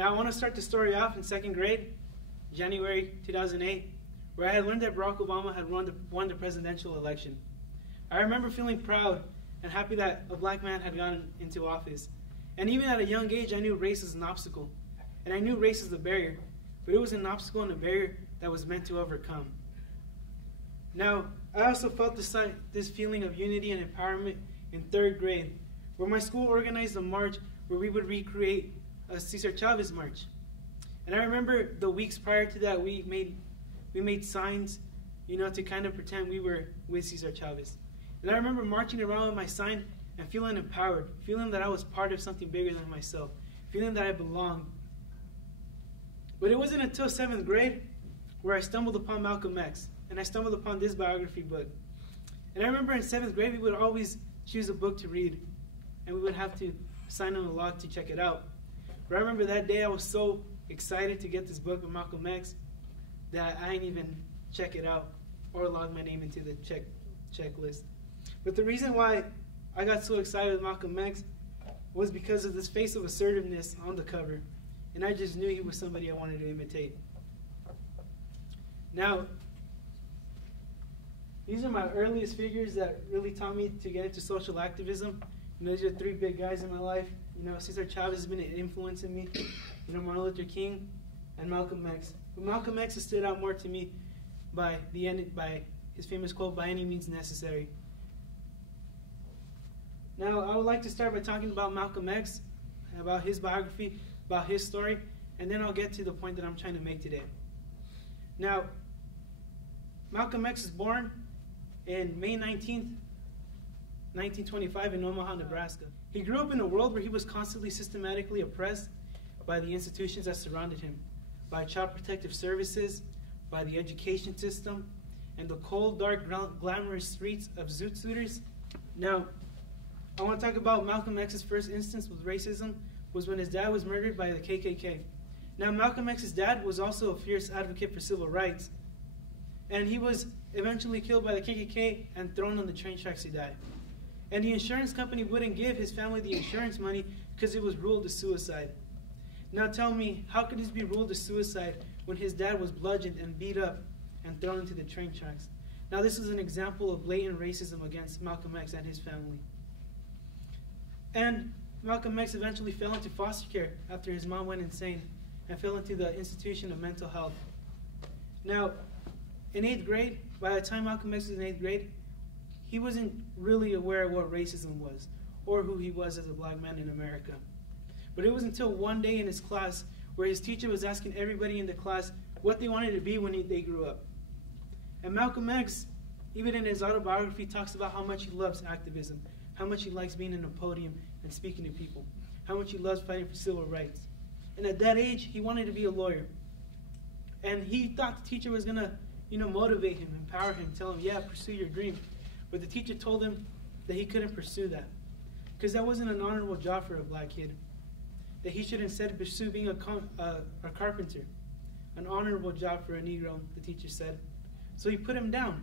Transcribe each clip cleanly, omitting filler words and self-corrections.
Now I want to start the story off in second grade, January 2008, where I had learned that Barack Obama had won the presidential election. I remember feeling proud and happy that a black man had gotten into office. And even at a young age, I knew race is an obstacle. And I knew race is a barrier, but it was an obstacle and a barrier that was meant to overcome. Now, I also felt this feeling of unity and empowerment in third grade, where my school organized a march where we would recreate a Cesar Chavez march. And I remember the weeks prior to that, we made signs, to kind of pretend we were with Cesar Chavez. And I remember marching around with my sign and feeling empowered, feeling that I was part of something bigger than myself, feeling that I belonged. But it wasn't until 7th grade where I stumbled upon Malcom X, and I stumbled upon this biography book. And I remember in 7th grade, we would always choose a book to read, and we would have to sign on a log to check it out. But I remember that day I was so excited to get this book with Malcom X that I didn't even check it out or log my name into the checklist. But the reason why I got so excited with Malcom X was because of this face of assertiveness on the cover. And I just knew he was somebody I wanted to imitate. Now, these are my earliest figures that really taught me to get into social activism. These are 3 big guys in my life. Cesar Chavez has been an influence in me. Martin Luther King and Malcom X. But Malcom X has stood out more to me by his famous quote, "By any means necessary." Now, I would like to start by talking about Malcom X, about his biography, about his story, and then I'll get to the point that I'm trying to make today. Now, Malcom X is born in May 19th, 1925 in Omaha, Nebraska. He grew up in a world where he was constantly systematically oppressed by the institutions that surrounded him, by Child Protective Services, by the education system, and the cold, dark, glamorous streets of Zoot Suiters. Now, I want to talk about Malcom X's first instance with racism was when his dad was murdered by the KKK. Now, Malcom X's dad was also a fierce advocate for civil rights, and he was eventually killed by the KKK and thrown on the train tracks to die. And the insurance company wouldn't give his family the insurance money because it was ruled as suicide. Now tell me, how could this be ruled as suicide when his dad was bludgeoned and beat up and thrown into the train tracks? Now this is an example of blatant racism against Malcom X and his family. And Malcom X eventually fell into foster care after his mom went insane and fell into the institution of mental health. Now, in 8th grade, by the time Malcom X was in 8th grade, he wasn't really aware of what racism was or who he was as a black man in America. But it was until one day in his class where his teacher was asking everybody in the class what they wanted to be when they grew up. And Malcom X, even in his autobiography, talks about how much he loves activism, how much he likes being in a podium and speaking to people, how much he loves fighting for civil rights. And at that age, he wanted to be a lawyer. And he thought the teacher was going to, motivate him, empower him, tell him, yeah, pursue your dream. But the teacher told him that he couldn't pursue that because that wasn't an honorable job for a black kid. That he should instead pursue being a carpenter, an honorable job for a Negro, the teacher said. So he put him down.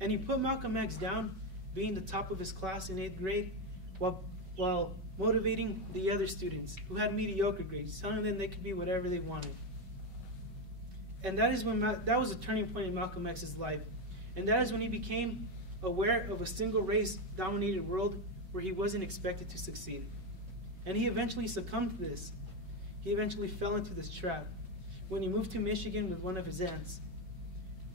And he put Malcom X down, being the top of his class in 8th grade, while motivating the other students who had mediocre grades, telling them they could be whatever they wanted. And that was a turning point in Malcom X's life. And that is when he became aware of a single race-dominated world where he wasn't expected to succeed. And he eventually succumbed to this. He eventually fell into this trap when he moved to Michigan with one of his aunts.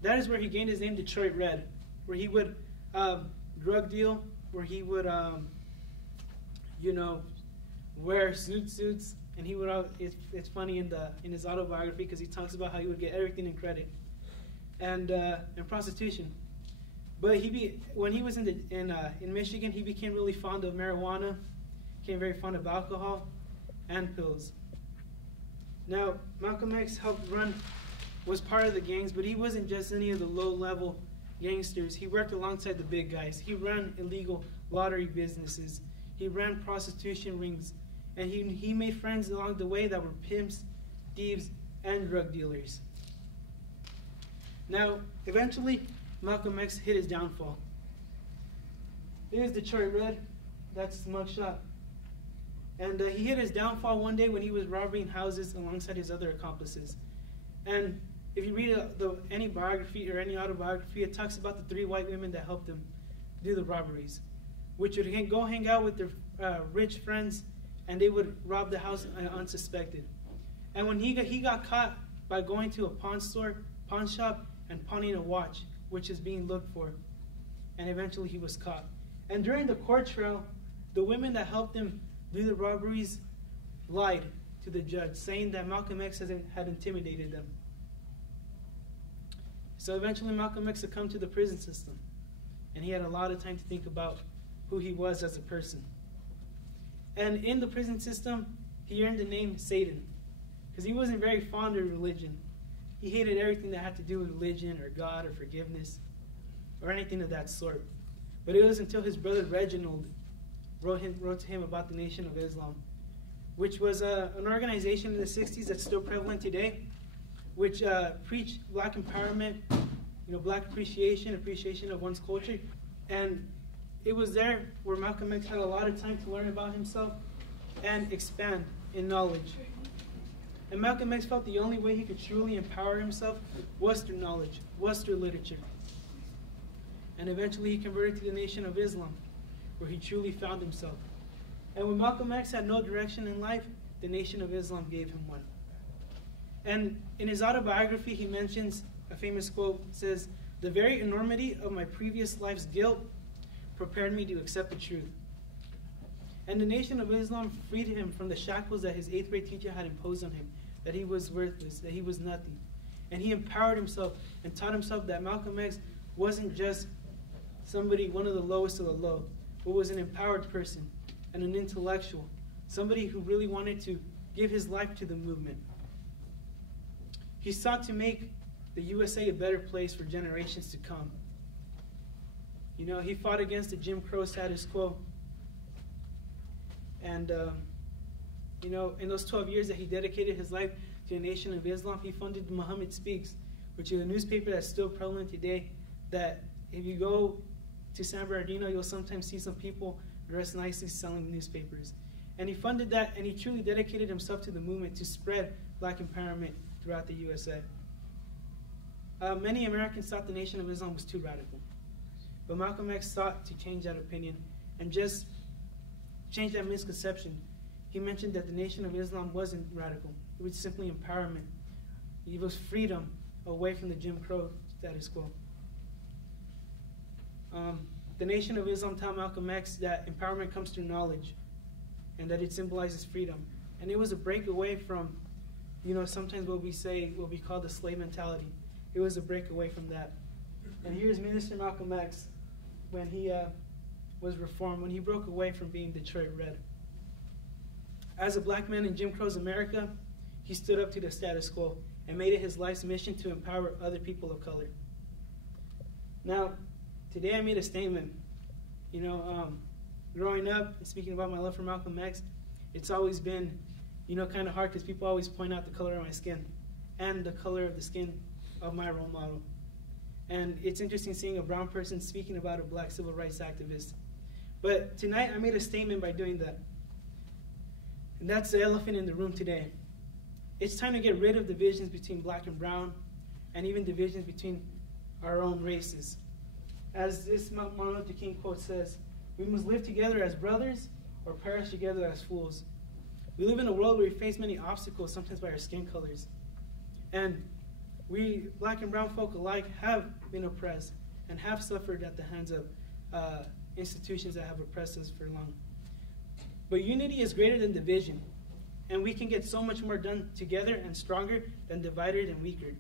That is where he gained his name Detroit Red, where he would drug deal, where he would, wear suits, and he would. It's funny in his autobiography because he talks about how he would get everything in credit, and prostitution. But when he was in Michigan, he became really fond of marijuana, became very fond of alcohol, and pills. Now, Malcom X was part of the gangs, but he wasn't just any of the low-level gangsters. He worked alongside the big guys. He ran illegal lottery businesses. He ran prostitution rings. And he made friends along the way that were pimps, thieves, and drug dealers. Now, eventually, Malcom X hit his downfall. Here's Detroit Red. That's his mugshot. And he hit his downfall one day when he was robbing houses alongside his other accomplices. And if you read any biography or any autobiography, it talks about the 3 white women that helped him do the robberies, which would go hang out with their rich friends, and they would rob the house unsuspected. And when he got caught by going to a pawn shop, and pawning a watch, which is being looked for. And eventually he was caught. And during the court trial, the women that helped him do the robberies lied to the judge, saying that Malcom X had intimidated them. So eventually Malcom X succumbed to the prison system, and he had a lot of time to think about who he was as a person. And in the prison system, he earned the name Satan, because he wasn't very fond of religion. He hated everything that had to do with religion or God or forgiveness or anything of that sort. But it was until his brother Reginald wrote to him about the Nation of Islam, which was an organization in the 60s that's still prevalent today, which preached black empowerment, black appreciation of one's culture. And it was there where Malcom X had a lot of time to learn about himself and expand in knowledge. And Malcom X felt the only way he could truly empower himself was through knowledge, was through literature. And eventually he converted to the Nation of Islam, where he truly found himself. And when Malcom X had no direction in life, the Nation of Islam gave him one. And in his autobiography, he mentions a famous quote. It says, "The very enormity of my previous life's guilt prepared me to accept the truth." And the Nation of Islam freed him from the shackles that his 8th grade teacher had imposed on him, that he was worthless, that he was nothing. And he empowered himself and taught himself that Malcom X wasn't just somebody, one of the lowest of the low, but was an empowered person and an intellectual, somebody who really wanted to give his life to the movement. He sought to make the USA a better place for generations to come. He fought against the Jim Crow status quo. And, in those 12 years that he dedicated his life to the Nation of Islam, he funded Muhammad Speaks, which is a newspaper that's still prevalent today, that if you go to San Bernardino, you'll sometimes see some people dressed nicely selling newspapers. And he funded that, and he truly dedicated himself to the movement to spread black empowerment throughout the USA. Many Americans thought the Nation of Islam was too radical. But Malcom X sought to change that opinion and just change that misconception. He mentioned that the Nation of Islam wasn't radical. It was simply empowerment. It was freedom away from the Jim Crow status quo. The Nation of Islam taught Malcom X that empowerment comes through knowledge and that it symbolizes freedom. And it was a break away from, sometimes what we call the slave mentality. It was a break away from that. And here's Minister Malcom X when he was reformed, when he broke away from being Detroit Red. As a black man in Jim Crow's America, he stood up to the status quo and made it his life's mission to empower other people of color. Now, today I made a statement. Growing up and speaking about my love for Malcom X, it's always been, kind of hard because people always point out the color of my skin and the color of the skin of my role model. And it's interesting seeing a brown person speaking about a black civil rights activist. But tonight I made a statement by doing that. And that's the elephant in the room today. It's time to get rid of divisions between black and brown, and even divisions between our own races. As this Martin Luther King quote says, "We must live together as brothers or perish together as fools." We live in a world where we face many obstacles, sometimes by our skin colors. And we, black and brown folk alike, have been oppressed and have suffered at the hands of institutions that have oppressed us for long. But unity is greater than division, and we can get so much more done together and stronger than divided and weaker.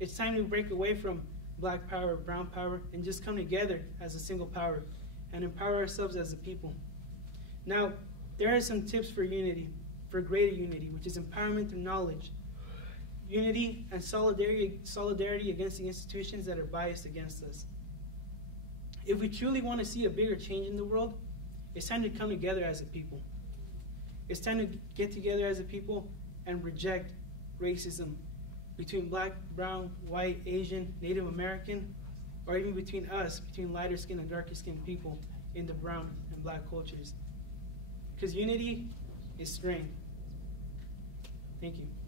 It's time to break away from black power, brown power, and just come together as a single power and empower ourselves as a people. Now, there are some tips for unity, for greater unity, which is empowerment through knowledge, unity and solidarity against the institutions that are biased against us. If we truly want to see a bigger change in the world, it's time to come together as a people. It's time to get together as a people and reject racism between black, brown, white, Asian, Native American, or even between us, between lighter skinned and darker skinned people in the brown and black cultures. because unity is strength. Thank you.